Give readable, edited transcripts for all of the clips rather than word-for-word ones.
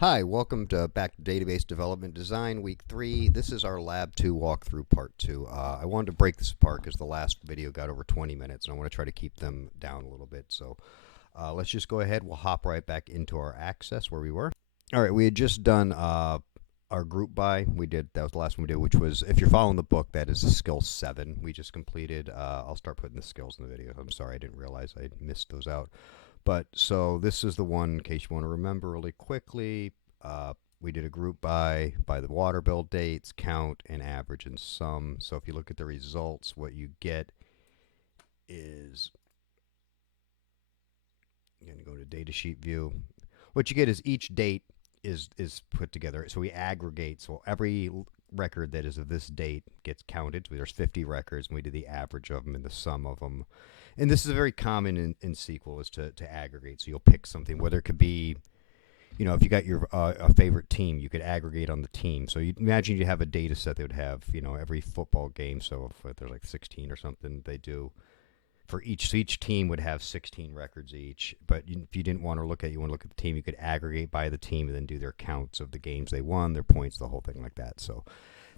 Hi, welcome to back to Database Development Design Week 3. This is our Lab 2 walkthrough Part 2. I wanted to break this apart because the last video got over 20 minutes and I want to try to keep them down a little bit. So let's just go ahead. We'll hop right back into our access where we were. All right, we had just done our group by. That was the last one we did, which was, if you're following the book, that is skill 7 we just completed. I'll start putting the skills in the video. I'm sorry, I didn't realize I missed those out. But so this is the one, in case you want to remember really quickly. We did a group by the water bill dates, count, and average and sum. So if you look at the results, what you get is, you're going to go to data sheet view. What you get is each date is put together. So we aggregate. So every record that is of this date gets counted. So there's 50 records, and we do the average of them and the sum of them. And this is very common in SQL, is to aggregate. So you'll pick something, whether it could be, you know, if you got your a favorite team, you could aggregate on the team. So you imagine you have a data set that would have, you know, every football game. So if there's like 16 or something, they do for each. So each team would have 16 records each. But if you didn't want to look at, you want to look at the team, you could aggregate by the team and then do their counts of the games they won, their points, the whole thing like that. So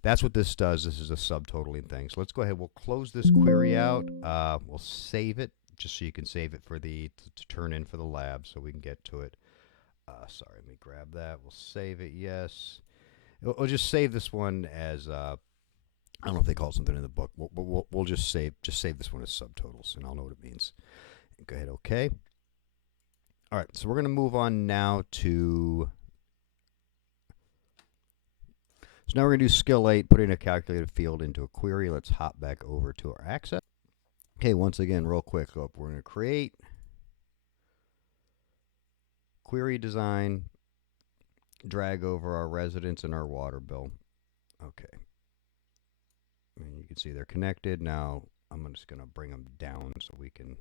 that's what this does. This is a subtotaling thing. So let's go ahead. We'll close this query out. We'll save it just so you can save it for to turn in for the lab, so we can get to it. Sorry, let me grab that. We'll save it. Yes. We'll just save this one as, I don't know if they call it something in the book. We'll just save this one as subtotals, and I'll know what it means. Go ahead, OK. All right, so we're going to move on now to, so now we're going to do skill 8, putting a calculated field into a query. Let's hop back over to our access. Okay, once again, real quick, we're going to create query design, drag over our residence and our water bill. Okay. And you can see they're connected. Now I'm just going to bring them down so we can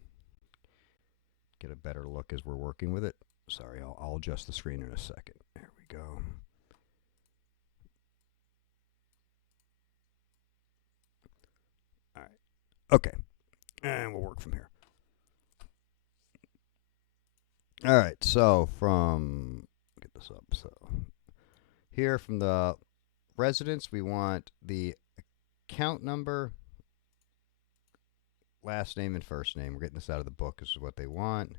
get a better look as we're working with it. Sorry, I'll adjust the screen in a second. There we go. All right. Okay. And we'll work from here. All right, so get this up. So here from the residence, we want the account number, last name, and first name. We're getting this out of the book. This is what they want.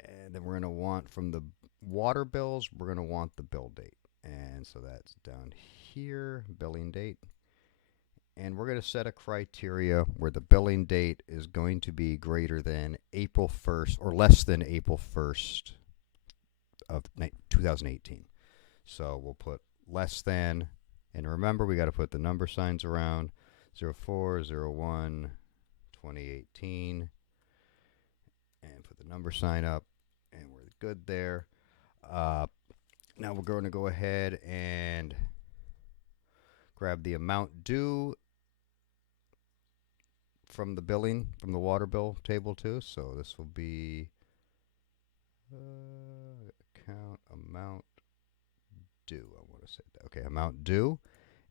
And then we're going to want from the water bills, we're going to want the bill date. And so that's down here, billing date. And we're going to set a criteria where the billing date is going to be greater than April 1st or less than April 1st of 2018. So we'll put less than, and remember we got to put the number signs around 04, 01, 2018, and put the number sign up, and we're good there. Now we're going to go ahead and grab the amount due from the billing, from the water bill table too. So this will be account amount due. I want to say that. Okay, amount due.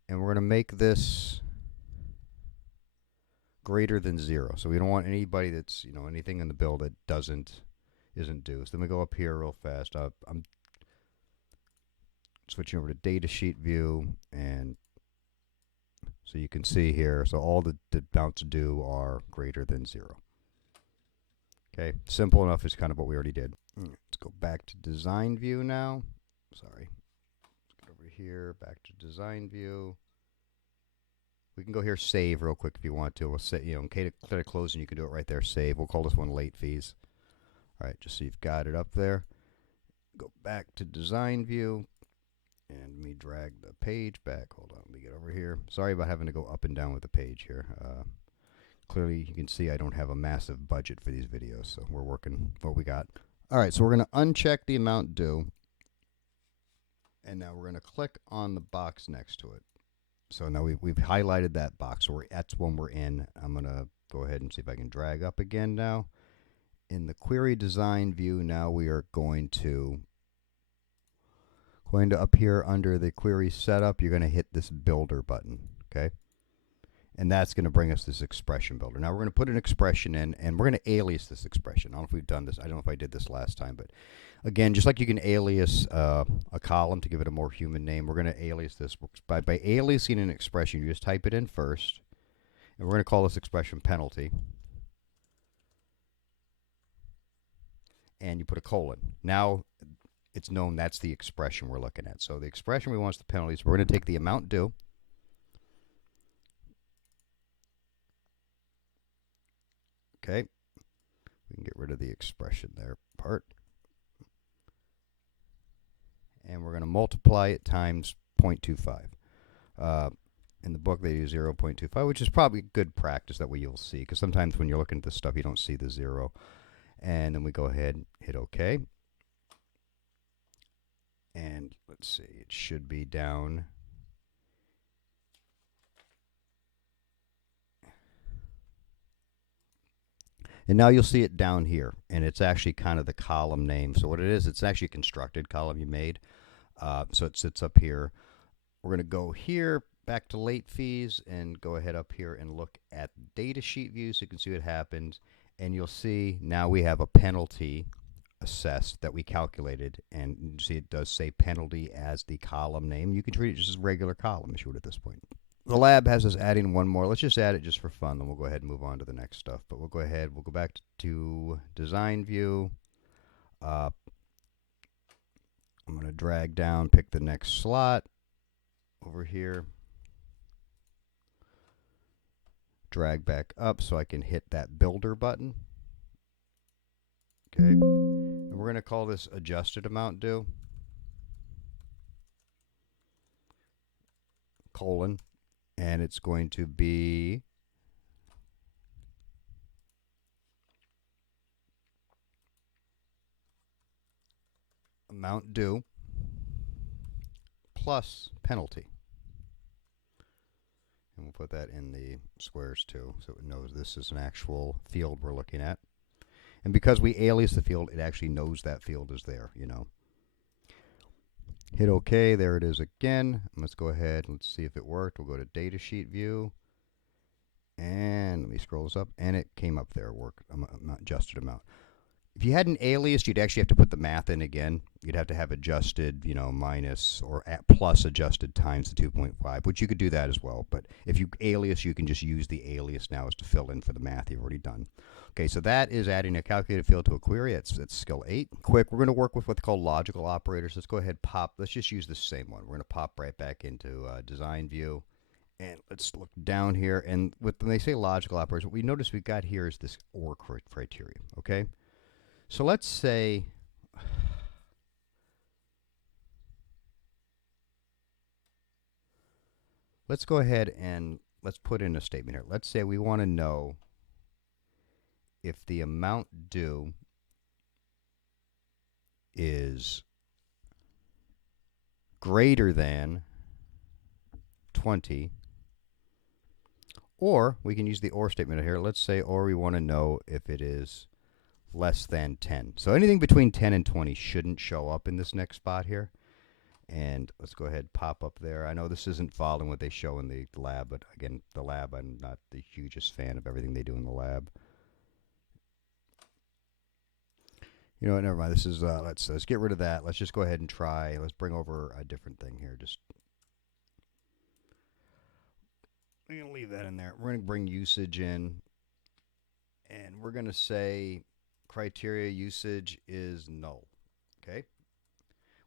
And we're going to make this greater than 0. So we don't want anybody that's, you know, anything in the bill that isn't due. So then we go up here real fast. I'm switching over to data sheet view, and so you can see here, so all the amounts due are greater than 0. Okay, simple enough is kind of what we already did. Let's go back to design view now. Sorry. Let's get over here, back to design view. We can go here, save real quick if you want to. We'll say, you know, in case of closing, you can do it right there, save. We'll call this one late fees. All right, just so you've got it up there. Go back to design view. And let me drag the page back. Hold on, let me get over here. Sorry about having to go up and down with the page here. Clearly, you can see I don't have a massive budget for these videos, so we're working what we got. All right, so we're going to uncheck the amount due. And now we're going to click on the box next to it. So now we've highlighted that box, so that's one we're in. I'm going to go ahead and see if I can drag up again now. In the query design view, now we are going to up here under the query setup, you're going to hit this builder button, okay? And that's going to bring us this expression builder. Now we're going to put an expression in, and we're going to alias this expression. I don't know if we've done this. I don't know if I did this last time, but Again, just like you can alias a column to give it a more human name, we're going to alias this by aliasing an expression. You just type it in first, and we're going to call this expression penalty, and you put a colon. Now it's known that's the expression we're looking at. So the expression we want is the penalties. We're going to take the amount due. Okay, we can get rid of the expression there part. And we're going to multiply it times 0.25. In the book, they use 0.25, which is probably good practice. That way you'll see, because sometimes when you're looking at this stuff, you don't see the 0. And then we go ahead and hit OK. And let's see, it should be down. And now you'll see it down here, and it's actually kind of the column name. So what it is, it's actually a constructed column you made. So it sits up here. We're going to go here, back to late fees, and go ahead up here and look at data sheet view so you can see what happens. And you'll see now we have a penalty assessed that we calculated, and you see it does say penalty as the column name. You can treat it just as a regular column as you would at this point. The lab has us adding one more. Let's just add it just for fun, then we'll go ahead and move on to the next stuff. But we'll go ahead, we'll go back to design view. I'm going to drag down, pick the next slot over here. Drag back up so I can hit that builder button. Okay. And we're going to call this adjusted amount due. Colon. And it's going to be amount due plus penalty. And we'll put that in the squares too, so it knows this is an actual field we're looking at. And because we alias the field, it actually knows that field is there, you know. Hit OK. There it is again. Let's go ahead. Let's see if it worked. We'll go to data sheet view. And let me scroll this up. And it came up there. Work adjusted amount. If you had an alias, you'd actually have to put the math in again. You'd have to have adjusted, you know, minus or at plus adjusted times the 2.5, which you could do that as well. But if you alias, you can just use the alias now as to fill in for the math you've already done. Okay, so that is adding a calculated field to a query. That's skill 8. Quick, we're going to work with what's called logical operators. Let's go ahead and pop. Let's just use the same one. We're going to pop right back into design view. And let's look down here. And when they say logical operators, what we notice we've got here is this OR criteria. Okay? So let's say let's go ahead and let's put in a statement here. Let's say we want to know if the amount due is greater than 20, or we can use the OR statement here. Let's say, or we want to know if it is less than 10. So anything between 10 and 20 shouldn't show up in this next spot here. And let's go ahead and pop up there. I know this isn't following what they show in the lab, but again, the lab, I'm not the hugest fan of everything they do in the lab. You know what, never mind. This is, let's get rid of that. Let's just go ahead and try. Let's bring over a different thing here. Just, we're going to leave that in there. We're going to bring usage in. And we're going to say criteria usage is null. Okay?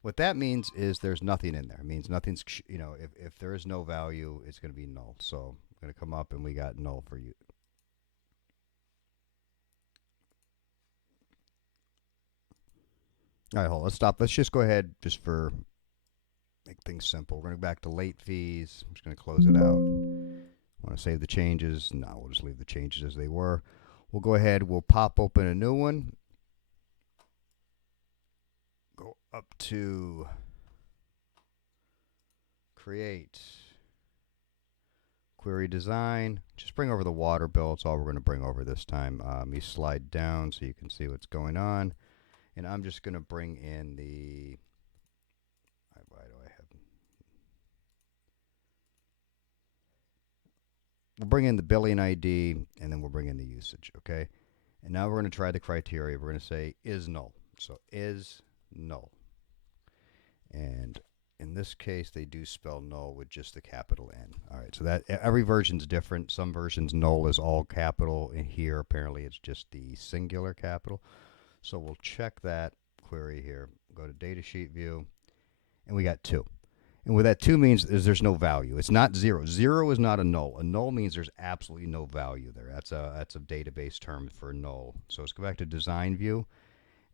What that means is there's nothing in there. It means nothing's, you know, if there is no value, it's going to be null. So I'm going to come up and we got null for you. All right, hold on. Let's stop. Let's just go ahead just for make things simple. We're going to go back to late fees. I'm just going to close it out. Want to save the changes? No, we'll just leave the changes as they were. We'll go ahead. We'll pop open a new one. Go up to create query design. Just bring over the water bill. It's all we're going to bring over this time. Let me slide down so you can see what's going on. And I'm just going to bring in the, why do I have, we'll bring in the billing ID, and then we'll bring in the usage, okay? And now we're going to try the criteria. We're going to say is null. So is null. And in this case, they do spell null with just the capital N. All right, so that every version's different. Some versions null is all capital, and here apparently it's just the singular capital. So we'll check that query here. Go to datasheet view, and we got 2. And what that 2 means is there's no value. It's not 0. 0 is not a null. A null means there's absolutely no value there. That's a database term for null. So let's go back to design view,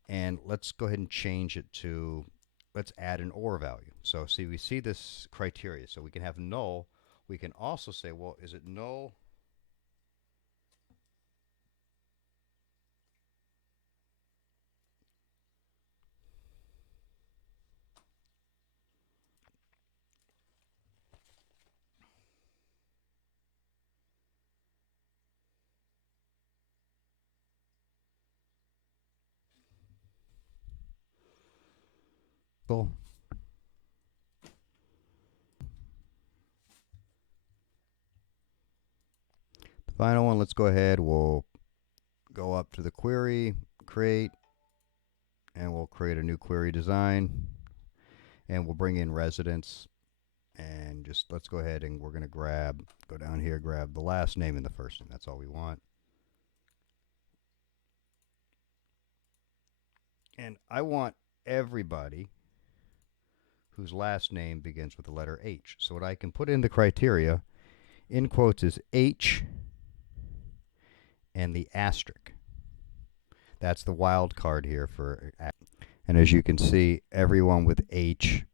and let's go ahead and change it to, let's add an OR value. So see, we see this criteria. So we can have null. We can also say, well, is it null? The final one, let's go ahead. We'll go up to the query, create, and we'll create a new query design. And we'll bring in residence. And just let's go ahead and we're going to go down here, grab the last name and the first name. That's all we want. And I want everybody whose last name begins with the letter H. So what I can put in the criteria, in quotes, is H and the asterisk. That's the wild card here for. And as you can see, everyone with H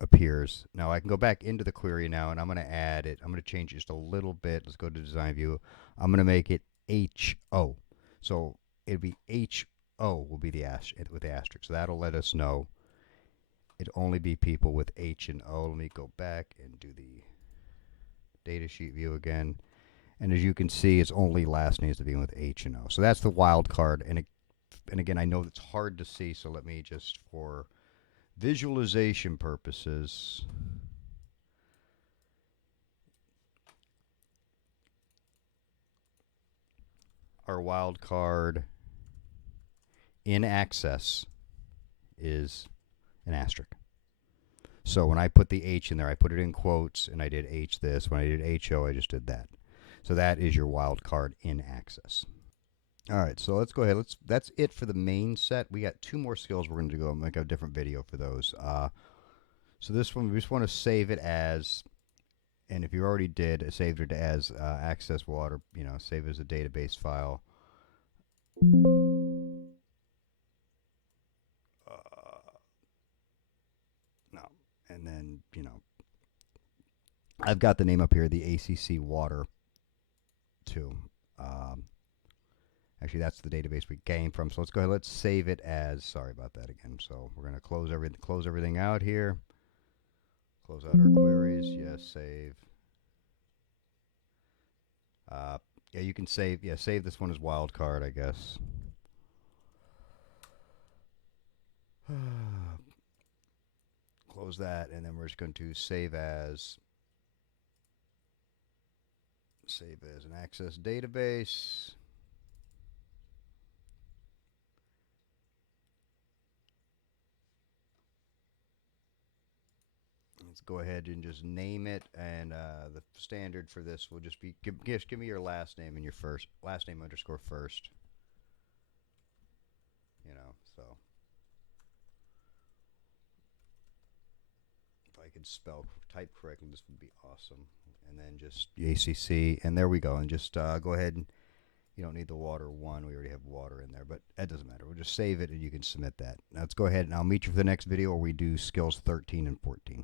appears. Now I can go back into the query now, and I'm going to add it. I'm going to change it just a little bit. Let's go to design view. I'm going to make it HO. So it'd be HO will be the with the asterisk. So that'll let us know it'd only be people with H and O. Let me go back and do the datasheet view again. And as you can see, it's only last names that begin with H and O. So that's the wild card. And again, I know it's hard to see, so let me just, for visualization purposes, our wild card in access is an asterisk. So when I put the H in there, I put it in quotes, and I did H this. When I did HO, I just did that. So that is your wild card in access. All right, so let's go ahead. That's it for the main set. We got 2 more skills we're going to go and make a different video for those. So this one, we just want to save it as, and if you already did, saved it as access water, save it as a database file. No, and then, I've got the name up here, the ACC water 2. Actually, that's the database we came from. So let's go ahead. Let's save it as. Sorry about that again. So we're going to close everything out here. Close out our queries. Yes, save. Yeah, you can save. Yeah, save this one as wildcard, I guess. Close that, and then we're just going to save as an access database. Let's go ahead and just name it, and the standard for this will just be give me your last name and your last name underscore first. So if I could type correctly, this would be awesome. And then just the ACC, and there we go. And just go ahead and you don't need the water 1. We already have water in there, but that doesn't matter. We'll just save it, and you can submit that. Now let's go ahead, and I'll meet you for the next video where we do skills 13 and 14.